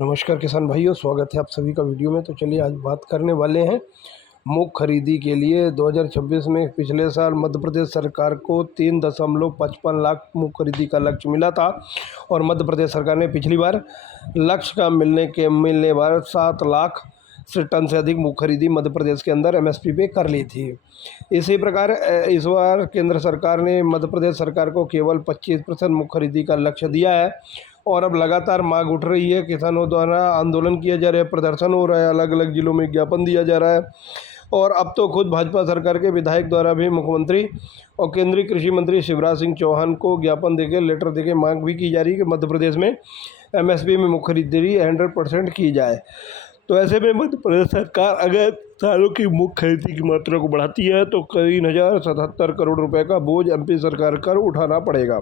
नमस्कार किसान भाइयों, स्वागत है आप सभी का वीडियो में। तो चलिए आज बात करने वाले हैं मूंग खरीदी के लिए 2026 में। पिछले साल मध्य प्रदेश सरकार को 3.55 लाख मूंग खरीदी का लक्ष्य मिला था और मध्य प्रदेश सरकार ने पिछली बार लक्ष्य का मिलने बार 7 लाख से टन से अधिक मूंग खरीदी मध्य प्रदेश के अंदर एमएसपी पे कर ली थी। इसी प्रकार इस बार केंद्र सरकार ने मध्य प्रदेश सरकार को केवल 25% मूंग खरीदी का लक्ष्य दिया है और अब लगातार मांग उठ रही है। किसानों द्वारा आंदोलन किया जा रहा है, प्रदर्शन हो रहा है, अलग अलग जिलों में ज्ञापन दिया जा रहा है और अब तो खुद भाजपा सरकार के विधायक द्वारा भी मुख्यमंत्री और केंद्रीय कृषि मंत्री शिवराज सिंह चौहान को ज्ञापन देके लेटर देके मांग भी की जा रही है कि मध्य प्रदेश में एमएसपी में मूंग खरीदी 100% की जाए। तो ऐसे में मध्य प्रदेश सरकार अगर किसानों की मूंग खरीदी की मात्रा को बढ़ाती है तो 3077 करोड़ रुपए का बोझ एमपी सरकार कर उठाना पड़ेगा।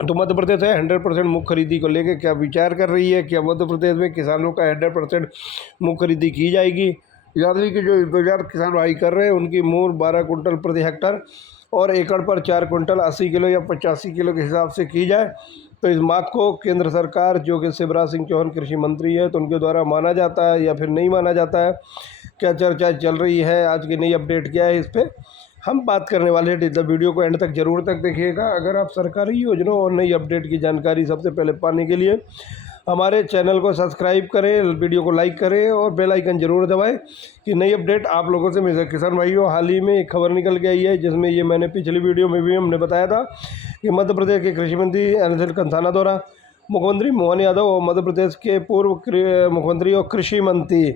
तो मध्य प्रदेश है 100% मूंग खरीदी को लेकर क्या विचार कर रही है? क्या मध्य प्रदेश में किसानों का 100% मूंग खरीदी की जाएगी? यानी कि जो इंतजार किसान भाई कर रहे हैं उनकी मूंग 12 कुंटल प्रति हेक्टर और एकड़ पर 4 कुंटल 80 किलो या 85 किलो के हिसाब से की जाए। तो इस मांग को केंद्र सरकार जो कि शिवराज सिंह चौहान कृषि मंत्री है तो उनके द्वारा माना जाता है या फिर नहीं माना जाता है, क्या चर्चा चल रही है, आज की नई अपडेट क्या है, इस पर हम बात करने वाले हैं। तो वीडियो को एंड तक जरूर तक देखिएगा। अगर आप सरकारी योजनाओं और नई अपडेट की जानकारी सबसे पहले पाने के लिए हमारे चैनल को सब्सक्राइब करें, वीडियो को लाइक करें और बेल आइकन जरूर दबाएं कि नई अपडेट आप लोगों से मिल सके। किसान भाइयों, हाल ही में एक खबर निकल के आई है जिसमें ये मैंने पिछली वीडियो में भी हमने बताया था कि मध्य प्रदेश के कृषि मंत्री अनिल कंसाना द्वारा मुख्यमंत्री मोहन यादव और मध्य प्रदेश के पूर्व मुख्यमंत्री और कृषि मंत्री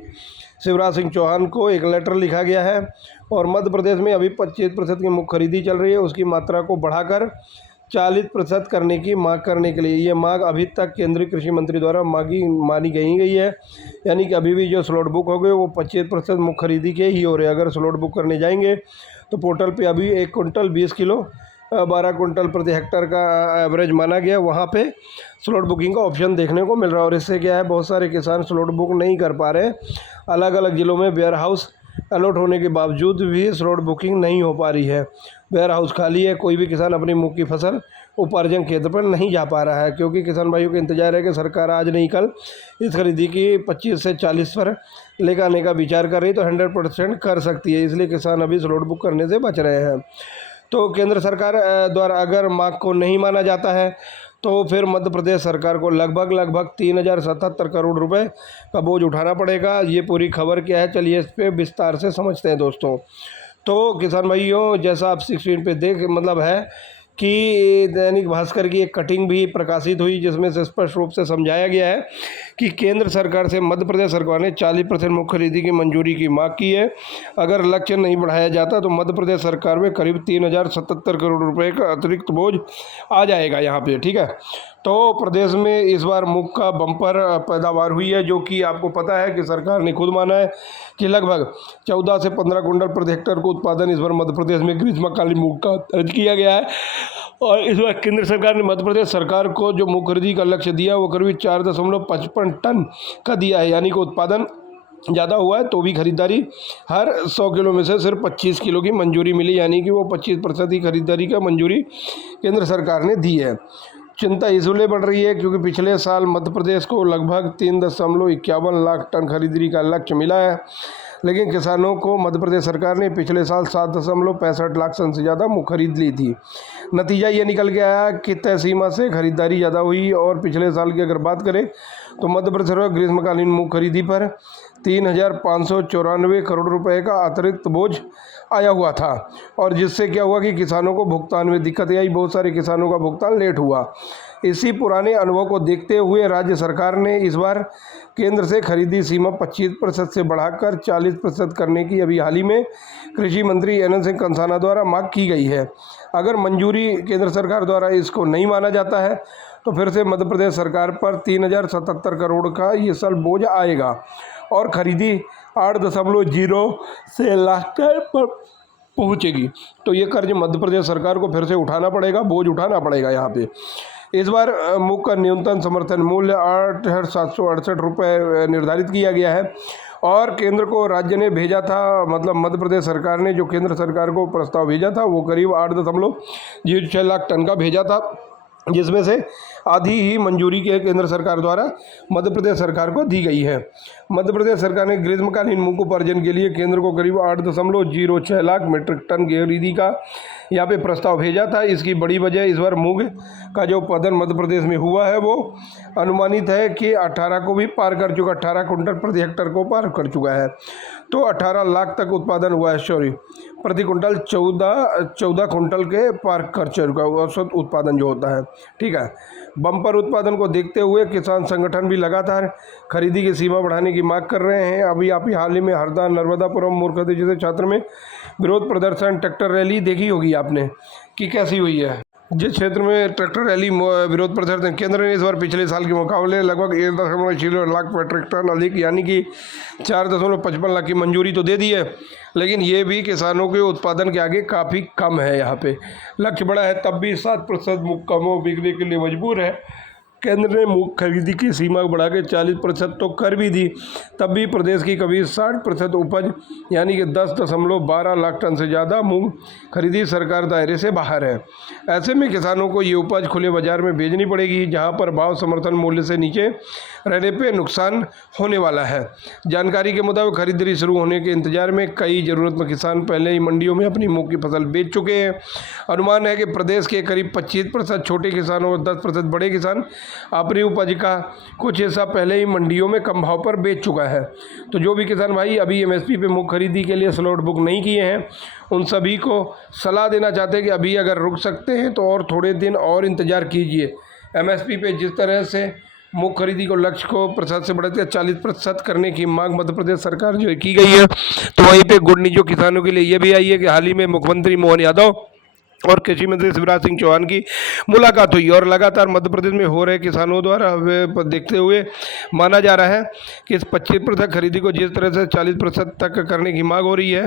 शिवराज सिंह चौहान को एक लेटर लिखा गया है और मध्य प्रदेश में अभी 25% की मूंग खरीदी चल रही है, उसकी मात्रा को बढ़ाकर 40% करने की मांग करने के लिए। ये मांग अभी तक केंद्रीय कृषि मंत्री द्वारा मानी गई है, यानी कि अभी भी जो स्लॉट बुक हो गए वो 25% मूंग खरीदी के ही हो रहे हैं। अगर स्लॉट बुक करने जाएंगे तो पोर्टल पे अभी 1 कुंटल 20 किलो 12 कुंटल प्रति हेक्टर का एवरेज माना गया, वहाँ पे स्लॉट बुकिंग का ऑप्शन देखने को मिल रहा है। और इससे क्या है, बहुत सारे किसान स्लॉट बुक नहीं कर पा रहे हैं। अलग अलग ज़िलों में वेयर हाउस अलॉट होने के बावजूद भी स्लॉट बुकिंग नहीं हो पा रही है, वेयर हाउस खाली है। कोई भी किसान अपनी मूंग की फसल उपार्जन केंद्र पर नहीं जा पा रहा है क्योंकि किसान भाइयों को इंतजार है कि सरकार आज नहीं कल इस खरीदी की 25 से 40 पर लेकर आने का विचार कर रही है, तो 100% कर सकती है। इसलिए किसान अभी स्लॉट बुक करने से बच रहे हैं। तो केंद्र सरकार द्वारा अगर मांग को नहीं माना जाता है तो फिर मध्य प्रदेश सरकार को लगभग 3077 करोड़ रुपए का बोझ उठाना पड़ेगा। ये पूरी खबर क्या है, चलिए इस पर विस्तार से समझते हैं दोस्तों। तो किसान भाइयों, जैसा आप स्क्रीन पे देख है कि दैनिक भास्कर की एक कटिंग भी प्रकाशित हुई जिसमें से स्पष्ट रूप से समझाया गया है कि केंद्र सरकार से मध्य प्रदेश सरकार ने 40% मूंग खरीदी की मंजूरी की मांग की है। अगर लक्ष्य नहीं बढ़ाया जाता तो मध्य प्रदेश सरकार में करीब 3077 करोड़ रुपए का अतिरिक्त बोझ आ जाएगा यहाँ पे, ठीक है। तो प्रदेश में इस बार मूंग का बम्पर पैदावार हुई है, जो कि आपको पता है कि सरकार ने खुद माना है कि लगभग 14 से 15 कुंटल प्रति हेक्टर को उत्पादन इस बार मध्य प्रदेश में ग्रीष्मकालीन मूंग का दर्ज किया गया है। और इस बार केंद्र सरकार ने मध्य प्रदेश सरकार को जो मूंग खरीदी का लक्ष्य दिया वो करीब 4.55 टन का दिया है, यानी कि उत्पादन ज़्यादा हुआ है तो भी खरीदारी हर 100 किलो में से सिर्फ 25 किलो की मंजूरी मिली, यानी कि वो 25% की खरीदारी का मंजूरी केंद्र सरकार ने दी है। चिंता इसलिए बढ़ रही है क्योंकि पिछले साल मध्य प्रदेश को लगभग 3.51 लाख टन खरीदारी का लक्ष्य मिला है, लेकिन किसानों को मध्य प्रदेश सरकार ने पिछले साल 7.65 लाख टन से ज़्यादा मूंग खरीद ली थी। नतीजा ये निकल के आया कि तय सीमा से खरीदारी ज़्यादा हुई और पिछले साल की अगर बात करें तो मध्य प्रदेश सरकार ग्रीष्मकालीन मूंग खरीदी पर 3594 करोड़ रुपए का अतिरिक्त बोझ आया हुआ था और जिससे क्या हुआ कि किसानों को भुगतान में दिक्कत आई, बहुत सारे किसानों का भुगतान लेट हुआ। इसी पुराने अनुभव को देखते हुए राज्य सरकार ने इस बार केंद्र से खरीदी सीमा 25% से बढ़ाकर 40% करने की अभी हाल ही में कृषि मंत्री अनिल सिंह कंसाना द्वारा मांग की गई है। अगर मंजूरी केंद्र सरकार द्वारा इसको नहीं माना जाता है तो फिर से मध्य प्रदेश सरकार पर 3077 करोड़ का ये साल बोझ आएगा और खरीदी 8.0 से लाख पर पहुंचेगी। तो ये कर्ज मध्य प्रदेश सरकार को फिर से उठाना पड़ेगा, बोझ उठाना पड़ेगा यहाँ पे। इस बार मूंग का न्यूनतम समर्थन मूल्य 8,768 रुपये निर्धारित किया गया है और केंद्र को राज्य ने भेजा था, मतलब मध्य प्रदेश सरकार ने जो केंद्र सरकार को प्रस्ताव भेजा था वो करीब 8.06 लाख टन का भेजा था। जिसमें से आधी ही मंजूरी के केंद्र सरकार द्वारा मध्य प्रदेश सरकार को दी गई है। मध्य प्रदेश सरकार ने ग्रीष्मकालीन मूंग उपार्जन के लिए केंद्र को करीब 8.06 लाख मीट्रिक टन खरीदी का यहाँ पे प्रस्ताव भेजा था। इसकी बड़ी वजह इस बार मूंग का जो उत्पादन मध्य प्रदेश में हुआ है वो अनुमानित है कि 18 को भी पार कर चुका, 18 कुंटल प्रति हेक्टर को पार कर चुका है। तो 18 लाख तक उत्पादन हुआ है, सॉरी प्रति कुंटल 14 कुंटल के पार कर चुका औसत उत्पादन जो होता है। ठीक है, बम्पर उत्पादन को देखते हुए किसान संगठन भी लगातार खरीदी की सीमा बढ़ाने की मांग कर रहे हैं। अभी हाल ही में हरदा, नर्मदापुरम, मूर्खती जैसे क्षेत्र में विरोध प्रदर्शन, ट्रैक्टर रैली देखी होगी आपने कि कैसी हुई है। जिस क्षेत्र में ट्रैक्टर रैली विरोध प्रदर्शन, केंद्र ने इस बार पिछले साल के मुकाबले लगभग 1.6 लाख मीट्रिक टन अधिक यानी कि 4.55 लाख की मंजूरी तो दे दी है, लेकिन ये भी किसानों के उत्पादन के आगे काफ़ी कम है। यहाँ पे लक्ष्य बड़ा है, तब भी 7% मूंग कमों बिकने के लिए मजबूर है। केंद्र ने मूंग खरीदी की सीमा बढ़ा के 40% तो कर भी दी, तब भी प्रदेश की कभी 60% उपज यानी कि 10.12 लाख टन से ज़्यादा मूंग खरीदी सरकार दायरे से बाहर है। ऐसे में किसानों को ये उपज खुले बाजार में बेचनी पड़ेगी, जहां पर भाव समर्थन मूल्य से नीचे रहने पे नुकसान होने वाला है। जानकारी के मुताबिक खरीदारी शुरू होने के इंतजार में कई ज़रूरतमंद किसान पहले ही मंडियों में अपनी मूंग की फसल बेच चुके हैं। अनुमान है कि प्रदेश के करीब 25% छोटे किसान और 10% बड़े किसान अपनी उपज का कुछ हिस्सा पहले ही मंडियों में कम भाव पर बेच चुका है। तो जो भी किसान भाई अभी एमएसपी पे मूंग खरीदी के लिए स्लॉट बुक नहीं किए हैं, उन सभी को सलाह देना चाहते हैं कि अभी अगर रुक सकते हैं तो और थोड़े दिन और इंतज़ार कीजिए। एमएसपी पे जिस तरह से मूंग खरीदी को लक्ष्य को प्रतिशत से बढ़ाकर 40% करने की मांग मध्य प्रदेश सरकार जो की गई है, तो वहीं पे गुड न्यूज जो किसानों के लिए ये भी आई है कि हाल ही में मुख्यमंत्री मोहन यादव और कृषि मंत्री शिवराज सिंह चौहान की मुलाकात हुई और लगातार मध्य प्रदेश में हो रहे किसानों द्वारा देखते हुए माना जा रहा है कि इस 25% खरीदी को जिस तरह से 40% तक करने की मांग हो रही है,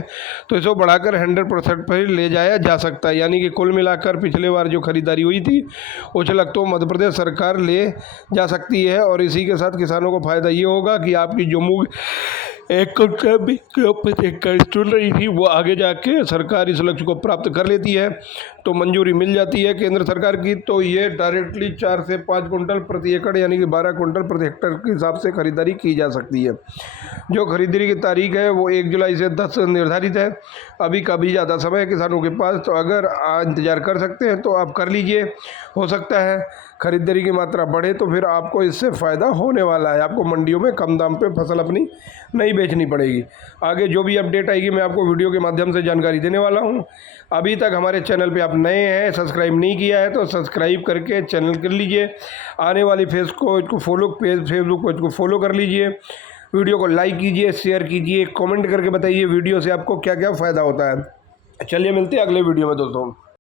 तो इसको बढ़ाकर 100% पर ले जाया जा सकता है। यानी कि कुल मिलाकर पिछले बार जो खरीदारी हुई थी उस लग तो मध्य प्रदेश सरकार ले जा सकती है। और इसी के साथ किसानों को फायदा ये होगा कि आपकी जो मूंग 1 कुंटल चुन रही थी वो आगे जाके सरकार इस लक्ष्य को प्राप्त कर लेती है, तो मंजूरी मिल जाती है केंद्र सरकार की, तो ये डायरेक्टली 4 से 5 कुंटल प्रति एकड़ यानी कि 12 कुंटल प्रति हेक्टर के हिसाब से खरीदारी की जा सकती है। जो खरीदारी की तारीख है वो 1 जुलाई से 10 निर्धारित है। अभी काफ़ी ज़्यादा समय है किसानों के पास, तो अगर इंतज़ार कर सकते हैं तो आप कर लीजिए। हो सकता है खरीदारी की मात्रा बढ़े तो फिर आपको इससे फ़ायदा होने वाला है, आपको मंडियों में कम दाम पे फसल अपनी नहीं बेचनी पड़ेगी। आगे जो भी अपडेट आएगी मैं आपको वीडियो के माध्यम से जानकारी देने वाला हूं। अभी तक हमारे चैनल पे आप नए हैं, सब्सक्राइब नहीं किया है तो सब्सक्राइब करके चैनल कर लीजिए। आने वाली फेसबुक को इसको फॉलो कर लीजिए। वीडियो को लाइक कीजिए, शेयर कीजिए, कमेंट करके बताइए वीडियो से आपको क्या क्या फ़ायदा होता है। चलिए मिलते हैं अगले वीडियो में दोस्तों।